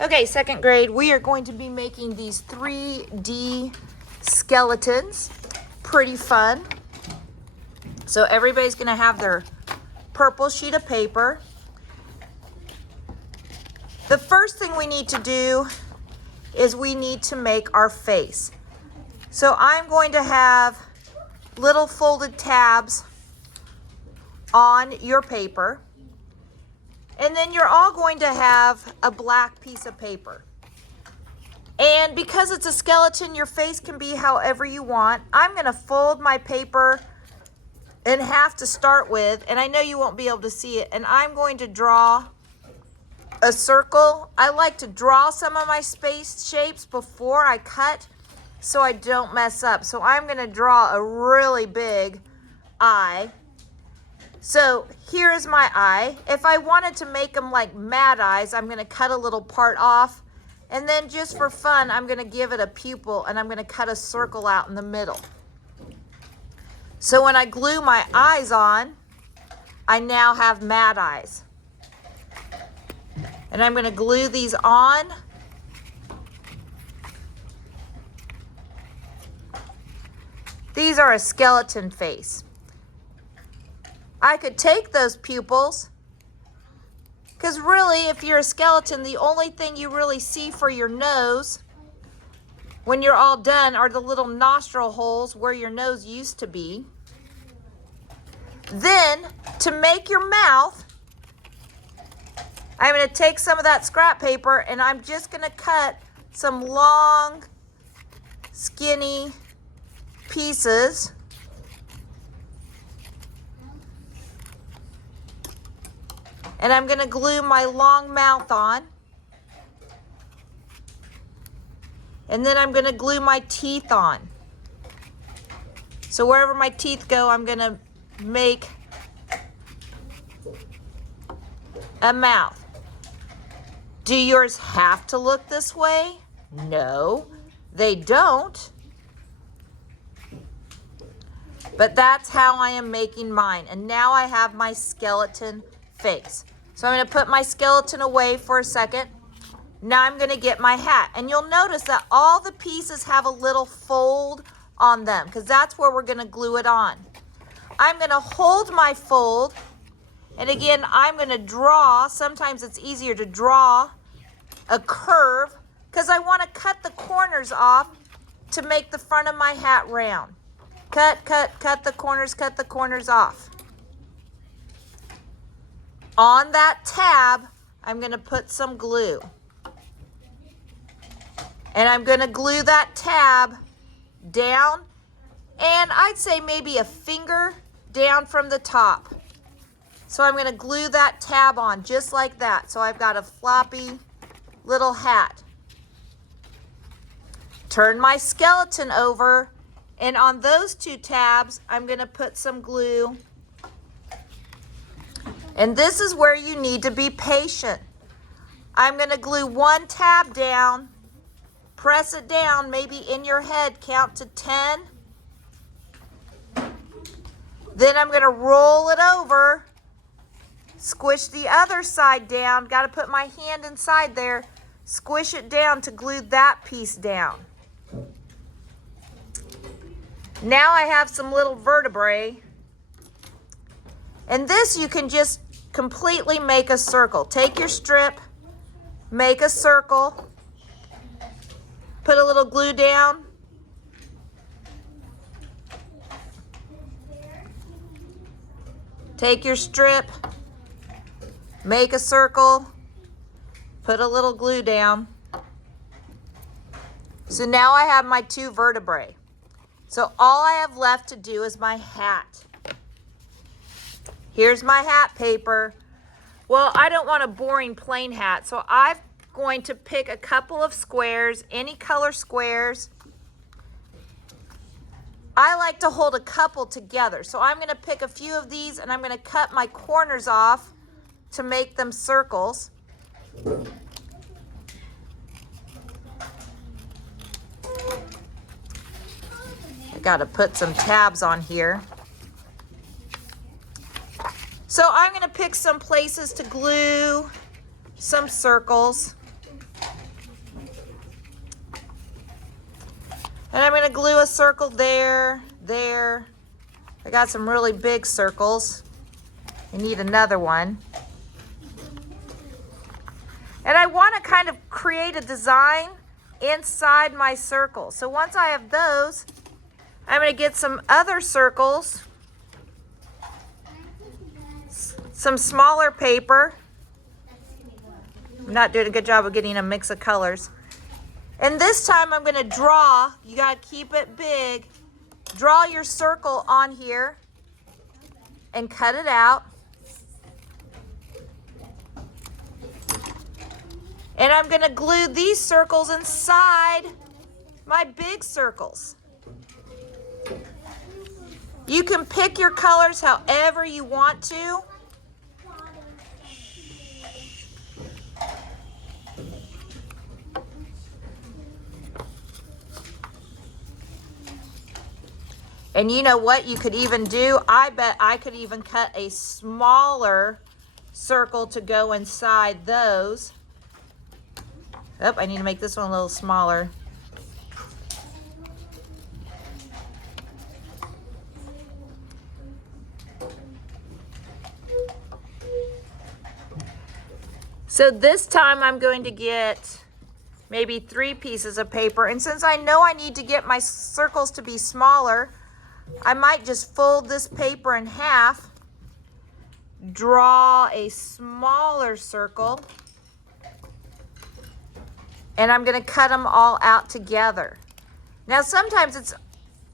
Okay, second grade, we are going to be making these 3D skeletons. Pretty fun. So everybody's going to have their purple sheet of paper. The first thing we need to do is we need to make our face. So I'm going to have little folded tabs on your paper. And then you're all going to have a black piece of paper. And because it's a skeleton, your face can be however you want. I'm going to fold my paper in half to start with, and I know you won't be able to see it. And I'm going to draw a circle. I like to draw some of my space shapes before I cut so I don't mess up. So I'm going to draw a really big eye. So here is my eye. If I wanted to make them like mad eyes, I'm going to cut a little part off. And then just for fun, I'm going to give it a pupil and I'm going to cut a circle out in the middle. So when I glue my eyes on, I now have mad eyes. And I'm going to glue these on. These are a skeleton face. I could take those pupils, because really, if you're a skeleton, the only thing you really see for your nose when you're all done are the little nostril holes where your nose used to be. Then, to make your mouth, I'm going to take some of that scrap paper and I'm just going to cut some long, skinny pieces. And I'm going to glue my long mouth on. And then I'm going to glue my teeth on. So wherever my teeth go, I'm going to make a mouth. Do yours have to look this way? No, they don't. But that's how I am making mine. And now I have my skeleton face. So I'm going to put my skeleton away for a second. Now I'm going to get my hat. And you'll notice that all the pieces have a little fold on them because that's where we're going to glue it on. I'm going to hold my fold. And again, I'm going to draw. Sometimes it's easier to draw a curve because I want to cut the corners off to make the front of my hat round. Cut the corners off. On that tab, I'm going to put some glue. And I'm going to glue that tab down, and I'd say maybe a finger down from the top. So I'm going to glue that tab on just like that. So I've got a floppy little hat. Turn my skeleton over, and on those two tabs, I'm going to put some glue. And this is where you need to be patient. I'm going to glue one tab down, press it down, maybe in your head, count to 10. Then I'm going to roll it over, squish the other side down. Got to put my hand inside there, squish it down to glue that piece down. Now I have some little vertebrae. And this you can just completely make a circle. Take your strip, make a circle, put a little glue down. Take your strip, make a circle, put a little glue down. So now I have my two vertebrae. So all I have left to do is my hat. Here's my hat paper. Well, I don't want a boring plain hat, so I'm going to pick a couple of squares, any color squares. I like to hold a couple together, so I'm going to pick a few of these and I'm going to cut my corners off to make them circles. I got to put some tabs on here. So I'm going to pick some places to glue some circles. And I'm gonna glue a circle there, there. I got some really big circles. I need another one. And I wanna kind of create a design inside my circle. So once I have those, I'm gonna get some other circles, some smaller paper. I'm not doing a good job of getting a mix of colors. And this time I'm gonna draw, you gotta keep it big, draw your circle on here and cut it out. And I'm gonna glue these circles inside my big circles. You can pick your colors however you want to. And you know what you could even do? I bet I could even cut a smaller circle to go inside those. Oh, I need to make this one a little smaller. So this time I'm going to get maybe 3 pieces of paper. And since I know I need to get my circles to be smaller, I might just fold this paper in half, draw a smaller circle, and I'm gonna cut them all out together. Now sometimes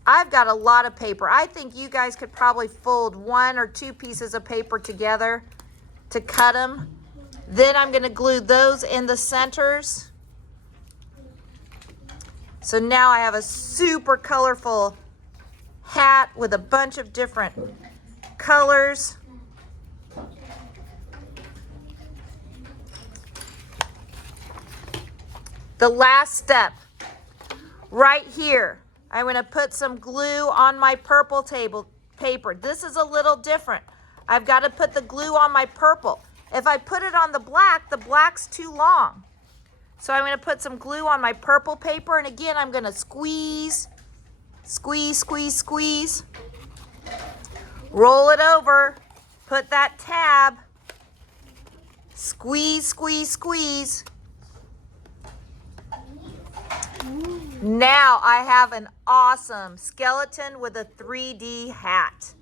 I've got a lot of paper. I think you guys could probably fold 1 or 2 pieces of paper together to cut them. Then I'm gonna glue those in the centers. So now I have a super colorful hat with a bunch of different colors. The last step, right here, I'm gonna put some glue on my purple paper. This is a little different. I've gotta put the glue on my purple. If I put it on the black's too long. So I'm gonna put some glue on my purple paper, and again, I'm gonna squeeze, squeeze, squeeze, squeeze. Roll it over, put that tab, squeeze, squeeze, squeeze. Now I have an awesome skeleton with a 3D hat.